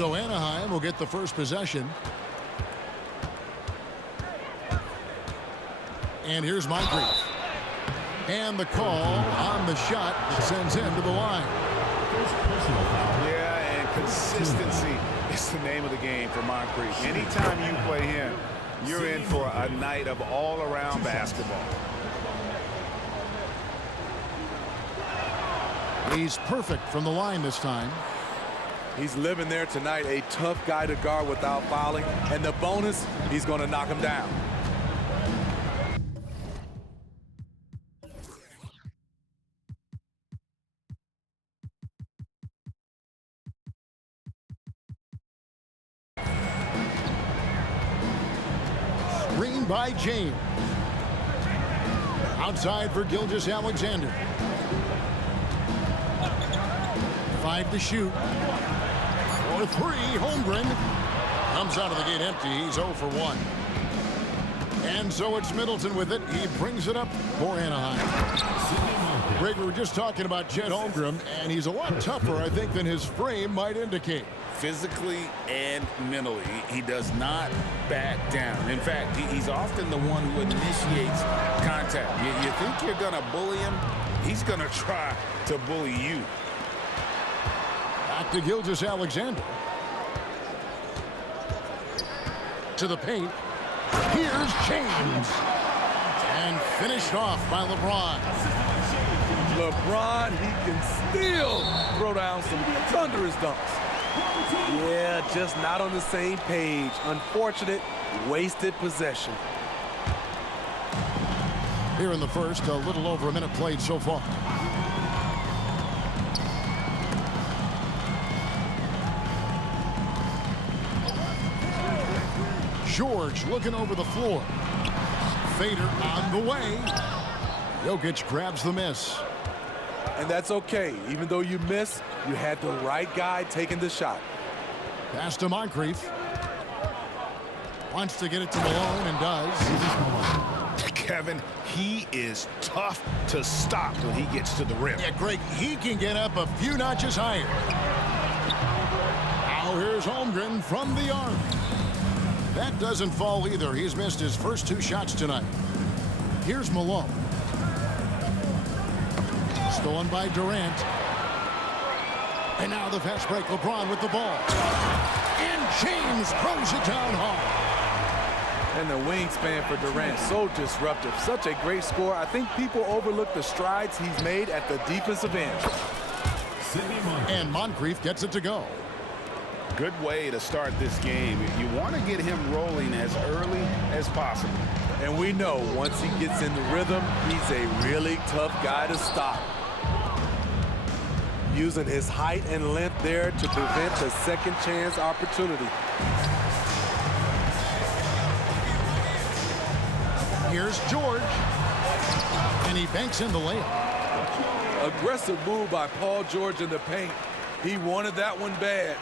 So Anaheim will get the first possession. And here's Moncrief. And the call on the shot that sends him to the line. Yeah, and consistency is the name of the game for Moncrief. Anytime you play him, you're in for a night of all-around basketball. He's perfect from the line this time. He's living there tonight, a tough guy to guard without fouling. And the bonus, he's going to knock him down. Screen by James. Outside for Gilgeous-Alexander. 5 to shoot. For 3, Holmgren. Comes out of the gate empty. He's 0 for 1. And so it's Middleton with it. He brings it up for Anaheim. Greg, we were just talking about Chet Holmgren, and he's a lot tougher, I think, than his frame might indicate. Physically and mentally, he does not back down. In fact, he's often the one who initiates contact. You think you're going to bully him? He's going to try to bully you. Back to Gilgeous-Alexander. To the paint. Here's James. And finished off by LeBron. LeBron, he can still throw down some thunderous dunks. Yeah, just not on the same page. Unfortunate, wasted possession. Here in the first, a little over a minute played so far. George looking over the floor. Fader on the way. Jokic grabs the miss. And that's okay. Even though you missed, you had the right guy taking the shot. Pass to Moncrief. Wants to get it to Malone and does. Kevin, he is tough to stop when he gets to the rim. Yeah, Greg, he can get up a few notches higher. Now here's Holmgren from the arc. That doesn't fall either. He's missed his first 2 shots tonight. Here's Malone. Stolen by Durant. And now the fast break. LeBron with the ball. And James throws it down hard. And the wingspan for Durant, so disruptive. Such a great score. I think people overlook the strides he's made at the defensive end. And Moncrief gets it to go. Good way to start this game. You want to get him rolling as early as possible. And we know once he gets in the rhythm, he's a really tough guy to stop. Using his height and length there to prevent the second chance opportunity. Here's George. And he banks in the layup. Aggressive move by Paul George in the paint. He wanted that one bad.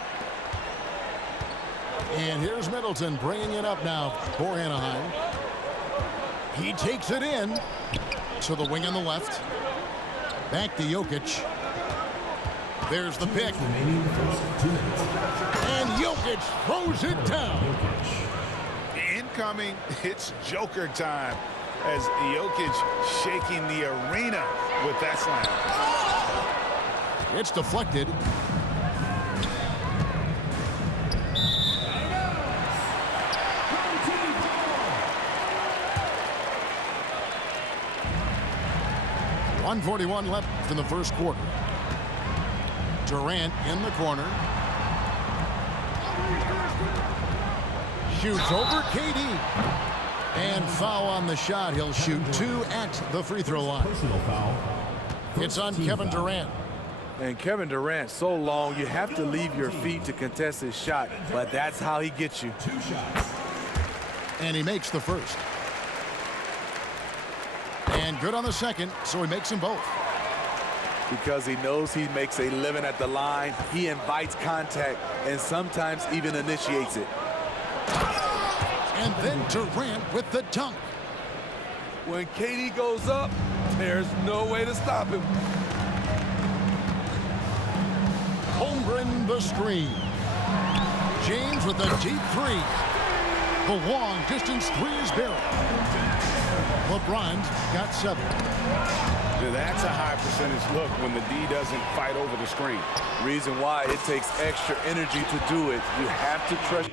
And here's Middleton bringing it up now for Anaheim. He takes it in to the wing on the left. Back to Jokic. There's the pick. And Jokic throws it down. Incoming, it's Joker time as Jokic shaking the arena with that slam. It's deflected. .141 left in the first quarter. Durant in the corner. Shoots over KD. And foul on the shot. He'll shoot 2 at the free throw line. It's on Kevin Durant. And Kevin Durant, so long, you have to leave your feet to contest his shot. But that's how he gets you. And he makes the first. And good on the second, so he makes them both. Because he knows he makes a living at the line, he invites contact and sometimes even initiates it. And then Durant with the dunk. When KD goes up, there's no way to stop him. Holmgren the screen. James with a deep three. The long distance three is buried. LeBron's got 7. Yeah, that's a high percentage look when the D doesn't fight over the screen. Reason why it takes extra energy to do it. You have to trust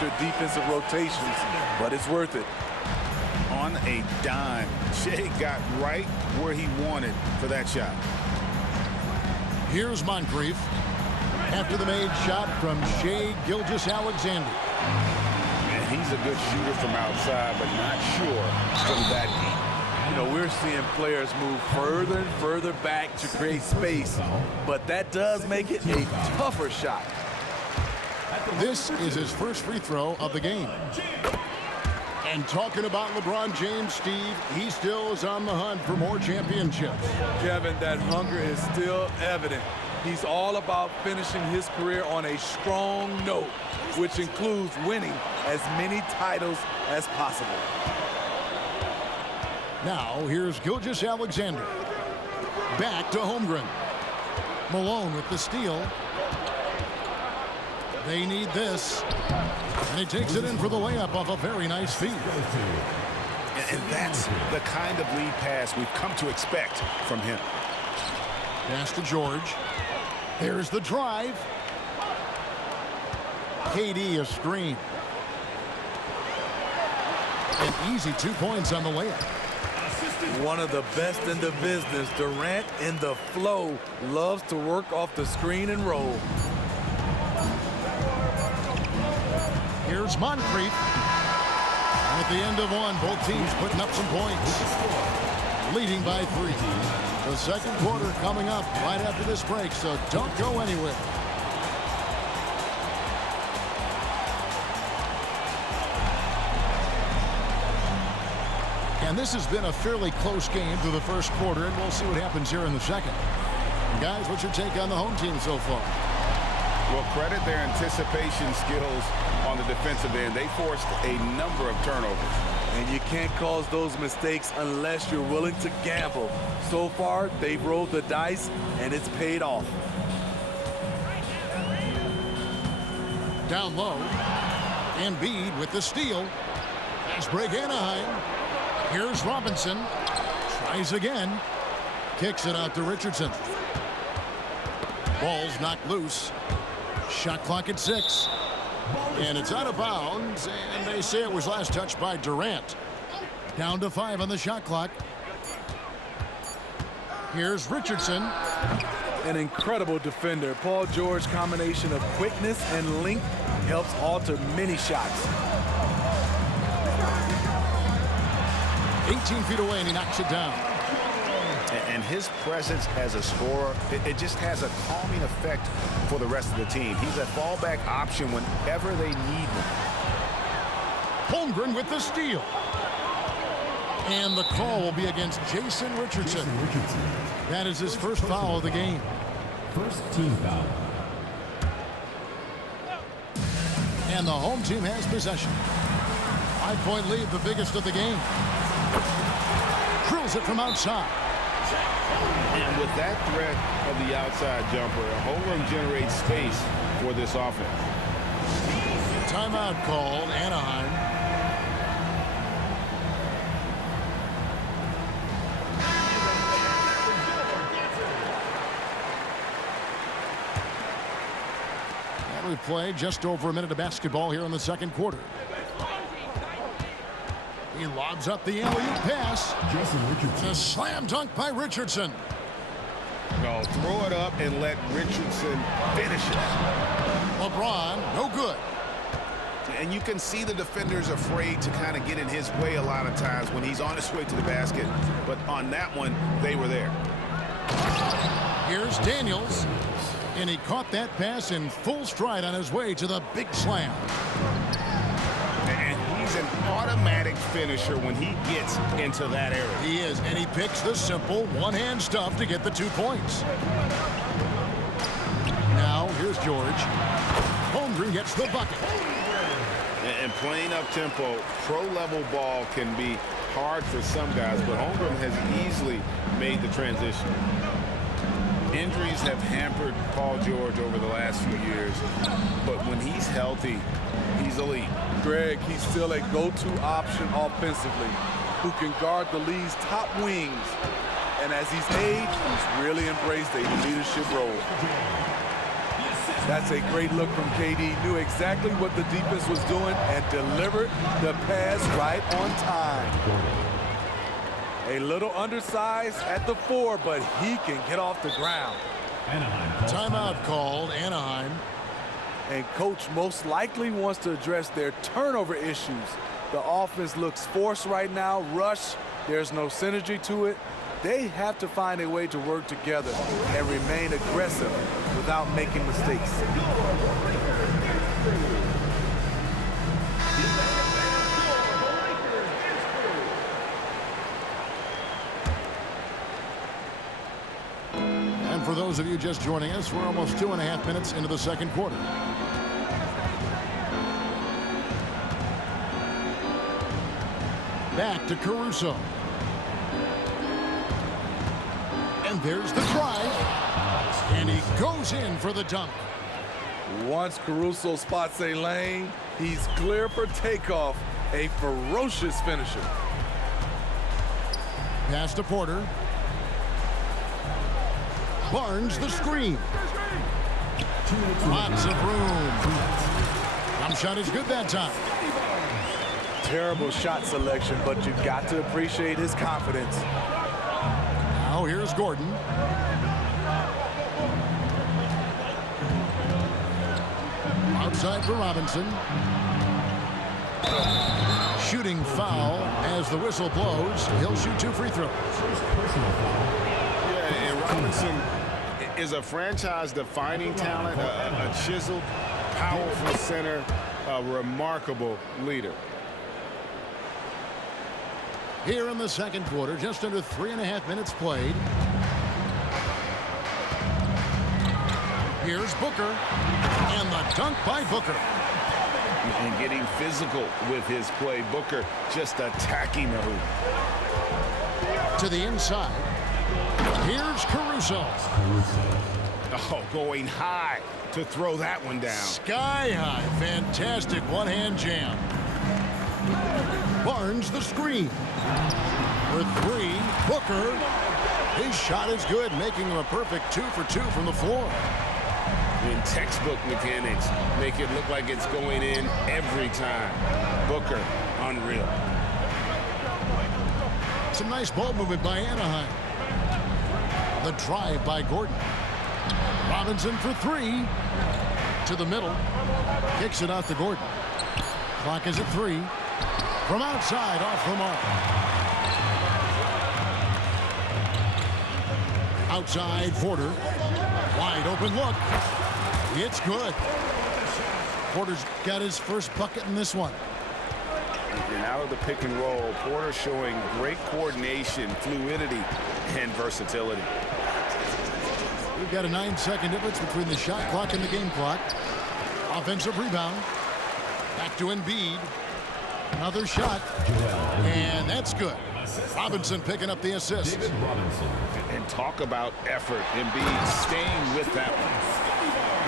your defensive rotations, but it's worth it. On a dime, Shea got right where he wanted for that shot. Here's Moncrief after the made shot from Shai Gilgeous-Alexander. Man, he's a good shooter from outside, but not sure from that deep. You know, we're seeing players move further and further back to create space, but that does make it a tougher shot. This is his first free throw of the game. And talking about LeBron James, Steve, he still is on the hunt for more championships. Kevin, that hunger is still evident. He's all about finishing his career on a strong note, which includes winning as many titles as possible. Now, here's Gilgeous-Alexander. Back to Holmgren. Malone with the steal. They need this. And he takes it in for the layup off a very nice feed. And that's the kind of lead pass we've come to expect from him. Pass to George. There's the drive. KD a screen. An easy 2 points on the layup. One of the best in the business, Durant in the flow, loves to work off the screen and roll. Here's Moncrief. And at the end of one, both teams putting up some points. Leading by 3. The second quarter coming up right after this break, so don't go anywhere. And this has been a fairly close game through the first quarter, and we'll see what happens here in the second. Guys, what's your take on the home team so far? Well, credit their anticipation skills on the defensive end. They forced a number of turnovers. And you can't cause those mistakes unless you're willing to gamble. So far, they've rolled the dice, and it's paid off. Down low. Embiid with the steal. Fast break Anaheim. Here's Robinson. Tries again. Kicks it out to Richardson. Ball's knocked loose. Shot clock at 6. And it's out of bounds, and they say it was last touched by Durant. Down to 5 on the shot clock. Here's Richardson. An incredible defender. Paul George combination of quickness and length helps alter many shots. 18 feet away, and he knocks it down. And his presence as a scorer, it just has a calming effect for the rest of the team. He's a fallback option whenever they need him. Holmgren with the steal. And the call will be against Jason Richardson. That is his first foul of the game. First team foul. And the home team has possession. 5-point lead, the biggest of the game. Drills it from outside. And with that threat of the outside jumper, Holmgren generates space for this offense. Timeout called, Anaheim. And we've played just over a minute of basketball here in the second quarter. He lobs up the alley-oop pass. Jason Richardson. A slam dunk by Richardson. No, throw it up and let Richardson finish it. LeBron, no good. And you can see the defenders afraid to kind of get in his way a lot of times when he's on his way to the basket. But on that one, they were there. Here's Daniels. And he caught that pass in full stride on his way to the big slam. And he's an automatic finisher when he gets into that area. He is, and he picks the simple one-hand stuff to get the 2 points. Now, here's George. Holmgren gets the bucket. And playing up tempo, pro-level ball can be hard for some guys, but Holmgren has easily made the transition. Injuries have hampered Paul George over the last few years, but when he's healthy, he's elite. Greg, he's still a go-to option offensively who can guard the league's top wings. And as he's aged, he's really embraced a leadership role. That's a great look from KD. Knew exactly what the defense was doing and delivered the pass right on time. A little undersized at the 4, but he can get off the ground. Timeout called, Anaheim. And coach most likely wants to address their turnover issues. The offense looks forced right now, rush. There's no synergy to it. They have to find a way to work together and remain aggressive without making mistakes. And for those of you just joining us, we're almost 2.5 minutes into the second quarter. Back to Caruso. And there's the drive. And he goes in for the dunk. Once Caruso spots a lane, he's clear for takeoff. A ferocious finisher. Pass to Porter. Barnes the screen. Lots of room. Jump shot is good that time. Terrible shot selection, but you've got to appreciate his confidence. Now here's Gordon. Outside for Robinson. Shooting foul as the whistle blows. He'll shoot 2 free throws. Yeah, and Robinson is a franchise-defining talent, a chiseled, powerful center, a remarkable leader. Here in the second quarter, just under 3.5 minutes played. Here's Booker. And the dunk by Booker. And getting physical with his play. Booker just attacking the hoop. To the inside. Here's Caruso. Oh, going high to throw that one down. Sky high. Fantastic one-hand jam. Barnes the screen. For 3, Booker. His shot is good, making him a perfect 2 for 2 from the floor. In textbook mechanics, make it look like it's going in every time. Booker, unreal. Some nice ball movement by Anaheim. The drive by Gordon. Robinson for 3. To the middle. Kicks it out to Gordon. Clock is at 3. From outside, off the mark. Outside, Porter. Wide open look. It's good. Porter's got his first bucket in this one. And out of the pick and roll, Porter showing great coordination, fluidity, and versatility. We've got a 9-second difference between the shot clock and the game clock. Offensive rebound. Back to Embiid. Another shot. And that's good. Robinson picking up the assist. And talk about effort. Embiid staying with that one.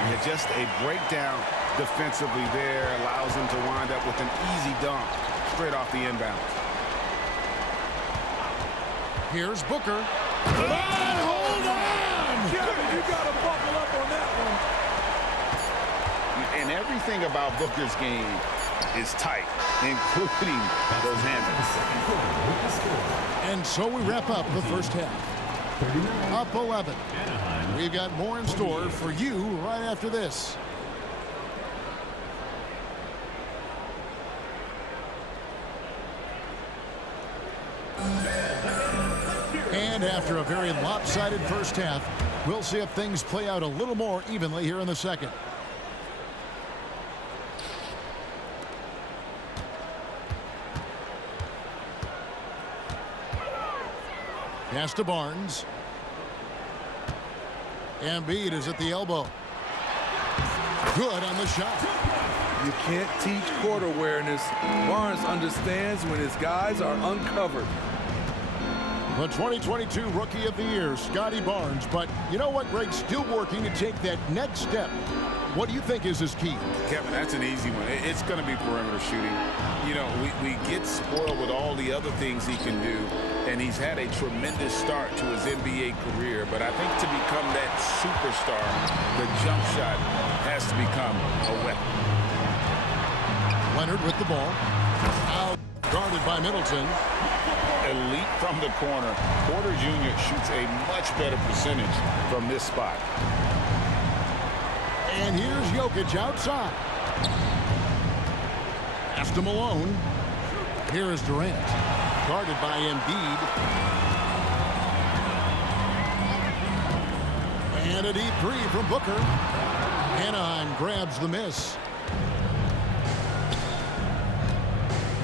And just a breakdown defensively there allows him to wind up with an easy dunk straight off the inbound. Here's Booker. Hold on! You got to buckle up on that one. And everything about Booker's game is tight, including those handles. And so we wrap up the first half. Up 11. We've got more in store for you right after this. And after a very lopsided first half, we'll see if things play out a little more evenly here in the second. Pass to Barnes. Embiid is at the elbow. Good on the shot. You can't teach court awareness. Barnes understands when his guys are uncovered. The 2022 Rookie of the Year, Scotty Barnes. But you know what, Greg? Still working to take that next step. What do you think is his key? Kevin, that's an easy one. It's going to be perimeter shooting. You know, we get spoiled with all the other things he can do, and he's had a tremendous start to his NBA career. But I think to become that superstar, the jump shot has to become a weapon. Leonard with the ball. Out guarded by Middleton. Elite from the corner. Porter Jr. shoots a much better percentage from this spot. And here's Jokic outside. Pass to Malone. Here is Durant. Guarded by Embiid. And a deep three from Booker. Anaheim grabs the miss.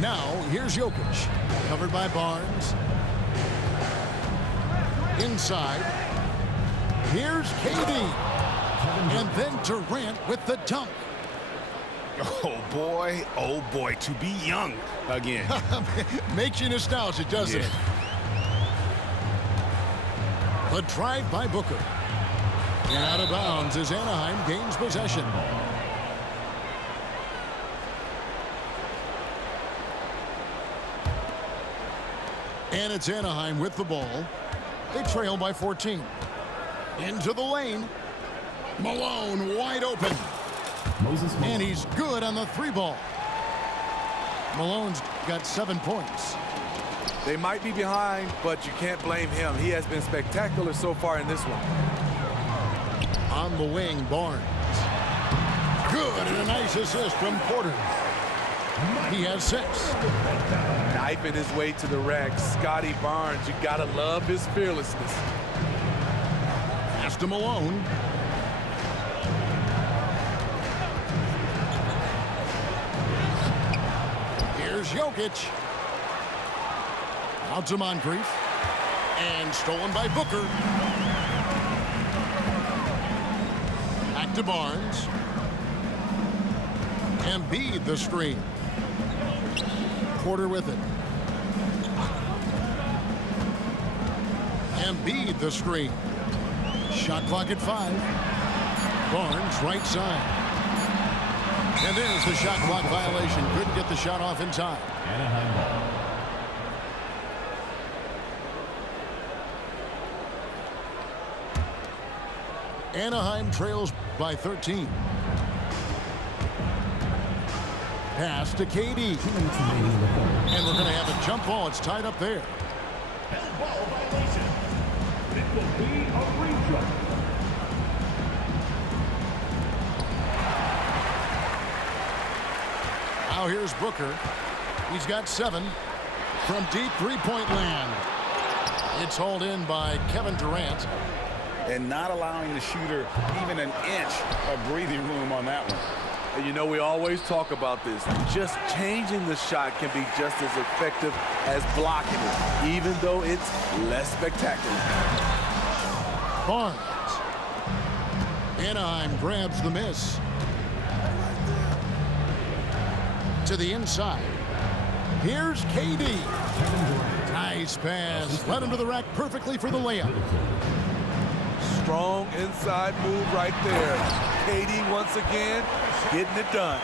Now, here's Jokic. Covered by Barnes. Inside. Here's KD. And then Durant with the dunk. Oh boy, to be young again. Makes you nostalgic, doesn't it? The drive by Booker. And out of bounds as Anaheim gains possession. And it's Anaheim with the ball. They trail by 14. Into the lane. Malone wide open. And he's good on the three ball. Malone's got 7 points. They might be behind, but you can't blame him. He has been spectacular so far in this one. On the wing, Barnes. Good, and a nice assist from Porter. He has 6. Knifing his way to the rack. Scotty Barnes, you gotta love his fearlessness. Pass to Malone. Here's Jokic. Out to Moncrief. And stolen by Booker. Back to Barnes. Embiid the screen. Porter with it. Embiid the screen. Shot clock at 5. Barnes right side. And there's the shot clock violation. Couldn't get the shot off in time. Anaheim ball. Anaheim trails by 13. Pass to KD. 2 minutes remaining in the third. And we're going to have a jump ball. It's tied up there. Ball violation. It will be a rejump. Now here's Booker. He's got 7 from deep three-point land. It's hauled in by Kevin Durant. And not allowing the shooter even an inch of breathing room on that one. And you know, we always talk about this. Just changing the shot can be just as effective as blocking it, even though it's less spectacular. Barnes. Anaheim grabs the miss. To the inside. Here's KD. Nice pass. Led him to the rack perfectly for the layup. Strong inside move right there. KD once again getting it done.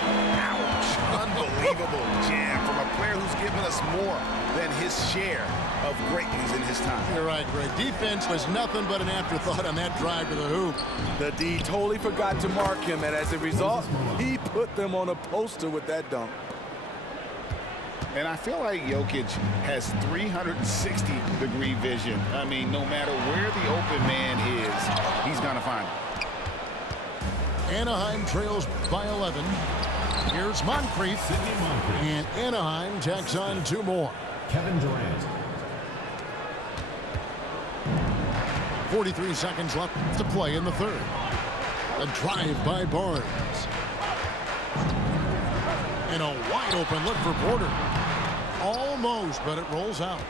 Ouch. Unbelievable jam from a player who's given us more than his share of greatness in his time. You're right, Greg. Defense was nothing but an afterthought on that drive to the hoop. The D totally forgot to mark him, and as a result, he put them on a poster with that dunk. And I feel like Jokic has 360-degree vision. I mean, no matter where the open man is, he's going to find him. Anaheim trails by 11. Here's Moncrief. And Anaheim tacks on 2 more. Kevin Durant. 43 seconds left to play in the third. A drive by Barnes. And a wide open look for Porter. Almost, but it rolls out.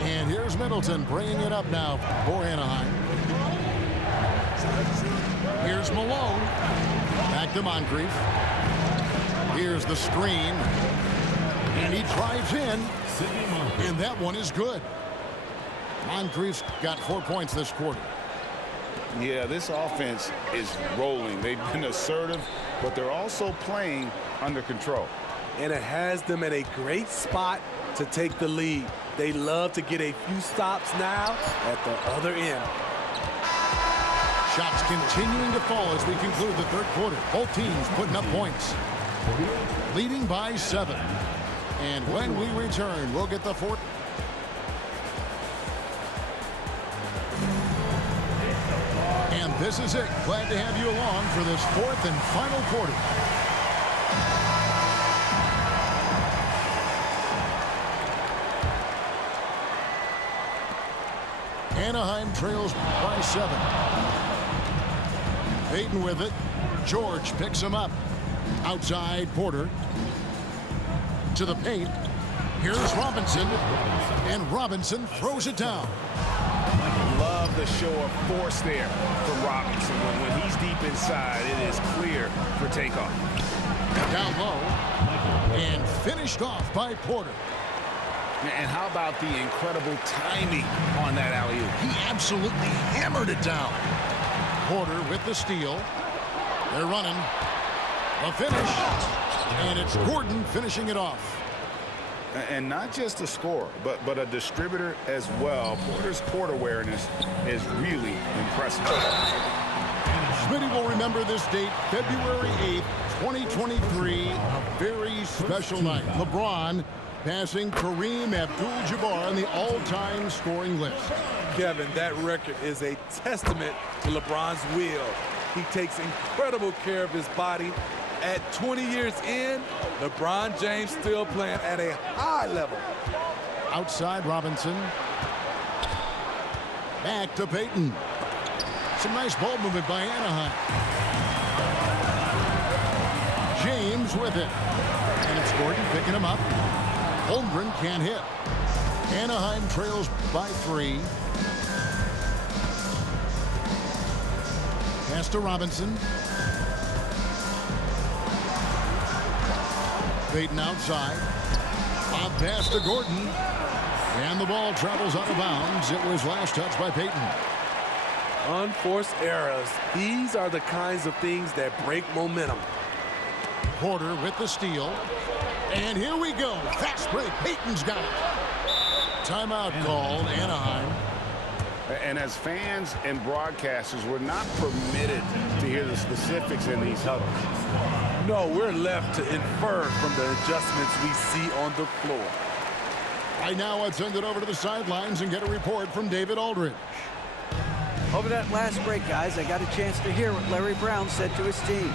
And here's Middleton bringing it up now for Anaheim. Here's Malone. Back to Moncrief. Here's the screen. And he drives in. And that one is good. Moncrief's got 4 points this quarter. Yeah, this offense is rolling. They've been assertive, but they're also playing under control. And it has them in a great spot to take the lead. They love to get a few stops now at the other end. Shots continuing to fall as we conclude the third quarter. Both teams putting up points. Leading by 7. And when we return, we'll get the fourth. And this is it. Glad to have you along for this fourth and final quarter. Anaheim trails by 7. Payton with it. George picks him up. Outside Porter. To the paint. Here's Robinson. And Robinson throws it down. Love the show of force there from Robinson. When he's deep inside, it is clear for takeoff. Down low. And finished off by Porter. And how about the incredible timing on that alley-oop? He absolutely hammered it down. Porter with the steal. They're running. A finish. And it's Gordon finishing it off. And not just a scorer, but a distributor as well. Porter's court awareness is really impressive. Smitty will remember this date, February 8th, 2023. A very special night. LeBron passing Kareem Abdul-Jabbar on the all-time scoring list. Kevin, that record is a testament to LeBron's will. He takes incredible care of his body. At 20 years in, LeBron James still playing at a high level. Outside Robinson. Back to Payton. Some nice ball movement by Anaheim. James with it. And it's Gordon picking him up. Holmgren can't hit. Anaheim trails by 3. Pass to Robinson. Payton outside. Up pass to Gordon. And the ball travels out of bounds. It was last touched by Payton. Unforced errors. These are the kinds of things that break momentum. Porter with the steal. And here we go. Fast break. Payton's got it. Timeout called, Anaheim. And as fans and broadcasters, we're not permitted to hear the specifics in these huddles. No, we're left to infer from the adjustments we see on the floor. Right now, let's send it over to the sidelines and get a report from David Aldridge. Over that last break, guys, I got a chance to hear what Larry Brown said to his team.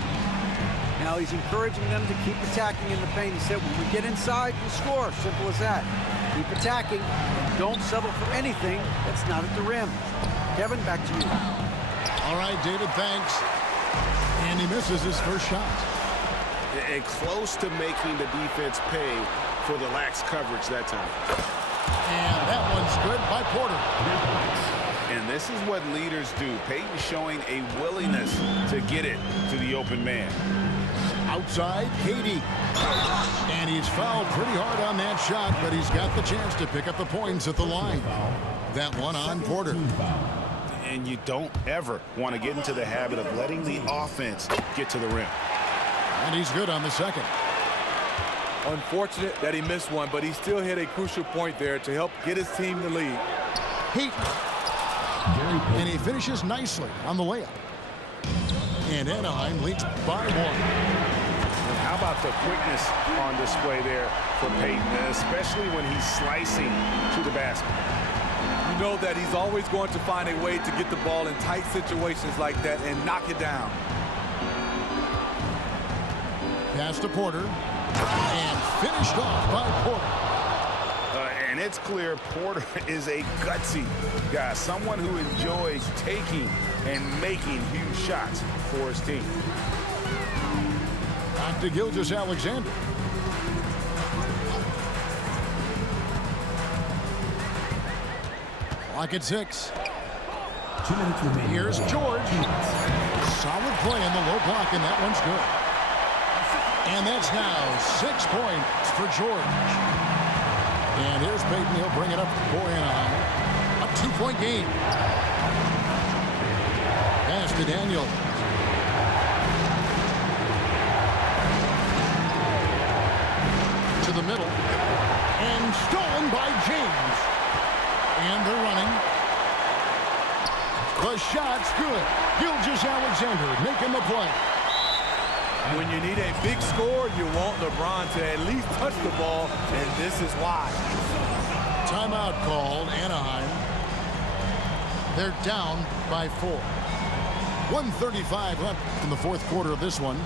Now he's encouraging them to keep attacking in the paint. He said, when we get inside, we score. Simple as that. Keep attacking. And don't settle for anything that's not at the rim. Kevin, back to you. All right, David, thanks. And he misses his first shot. And close to making the defense pay for the lax coverage that time. And that one's good by Porter. And this is what leaders do. Payton showing a willingness to get it to the open man. Outside, Katie. And he's fouled pretty hard on that shot, but he's got the chance to pick up the points at the line. That one on Porter. And you don't ever want to get into the habit of letting the offense get to the rim. And he's good on the second. Unfortunate that he missed one, but he still hit a crucial point there to help get his team the lead. And he finishes nicely on the layup. And Anaheim leads by 1. And how about the quickness on display there for Payton, especially when he's slicing to the basket. You know that he's always going to find a way to get the ball in tight situations like that and knock it down. Pass to Porter. And finished off by Porter. And it's clear Porter is a gutsy guy, someone who enjoys taking and making huge shots for his team. Back to Gilgeous-Alexander. Clock at 6. 2 minutes remaining. Here's George. Solid play in the low block, and that one's good. And that's now 6 points for George. And here's Payton. He'll bring it up for Anaheim. A 2-point game. Pass to Daniel. To the middle. And stolen by James. And they're running. The shot's good. Gilgeous-Alexander making the play. When you need a big score, you want LeBron to at least touch the ball, and this is why. Timeout called, Anaheim. They're down by 4. 1:35 left in the fourth quarter of this one.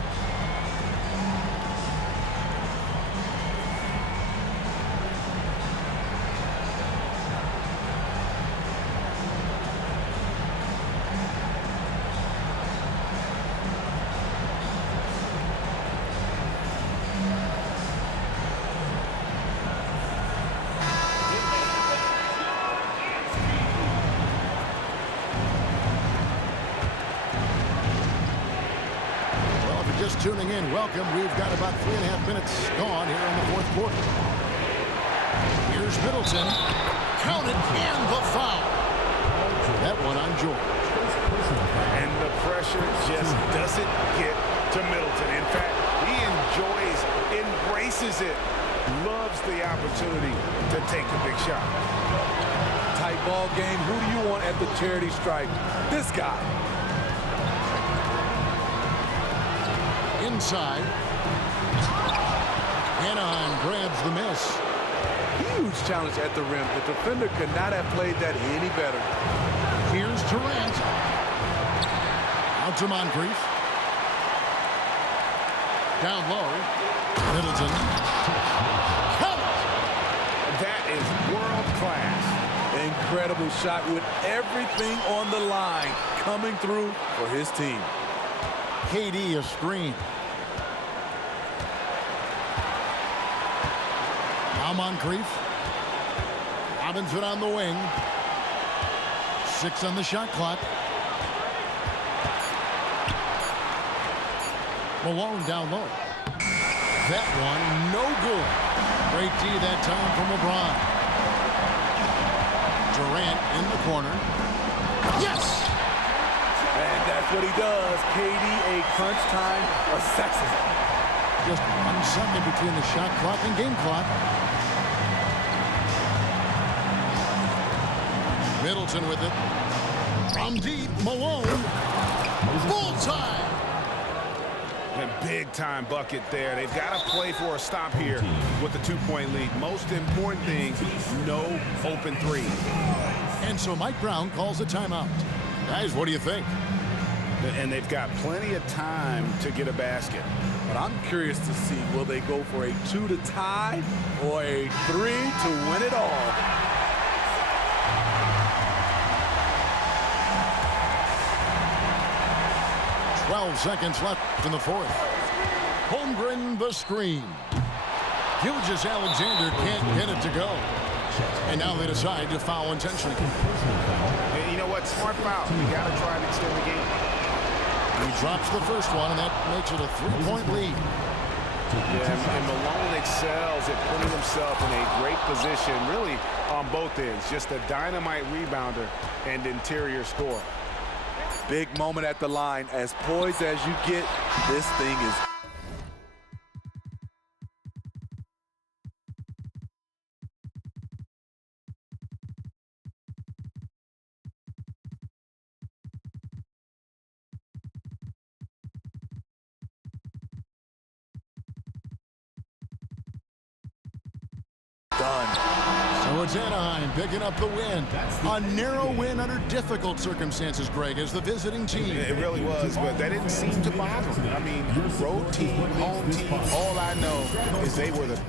Just tuning in, welcome. We've got about 3.5 minutes gone here in the fourth quarter. Here's Middleton. Count it, and the foul. That one on George. And the pressure just doesn't get to Middleton. In fact, he embraces it, loves the opportunity to take a big shot. Tight ball game. Who do you want at the charity stripe? This guy. Inside. Anaheim grabs the miss. Huge challenge at the rim. The defender could not have played that any better. Here's Durant. Out to Moncrief. Down low. Middleton. Count it! That is world class. Incredible shot with everything on the line coming through for his team. KD a screen. Now Moncrief. Robinson on the wing. 6 on the shot clock. Malone down low. That one no good. Great D that time from LeBron. Durant in the corner. Yes! And that's what he does. KD, a crunch time assassin. Just 1 second between the shot clock and game clock. Middleton with it. From deep, Malone. Bullseye! A big-time bucket there. They've got to play for a stop here with the 2-point lead. Most important thing, no open three. And so Mike Brown calls a timeout. Guys, what do you think? And they've got plenty of time to get a basket. But I'm curious to see, will they go for a 2 to tie or a 3 to win it all? Seconds left in the fourth. Holmgren the screen. Gilgeous-Alexander can't get it to go. And now they decide to foul intentionally. And you know what? Smart foul. You got to try and extend the game. He drops the first one, and that makes it a 3-point lead. Yeah, and Malone excels at putting himself in a great position, really on both ends. Just a dynamite rebounder and interior scorer. Big moment at the line. As poised as you get, this thing is. Done. So it's Anaheim picking up the win. A narrow win under difficult circumstances, Greg, as the visiting team. It really was, but that didn't seem to bother them. I mean, road team, home team, all I know is they were the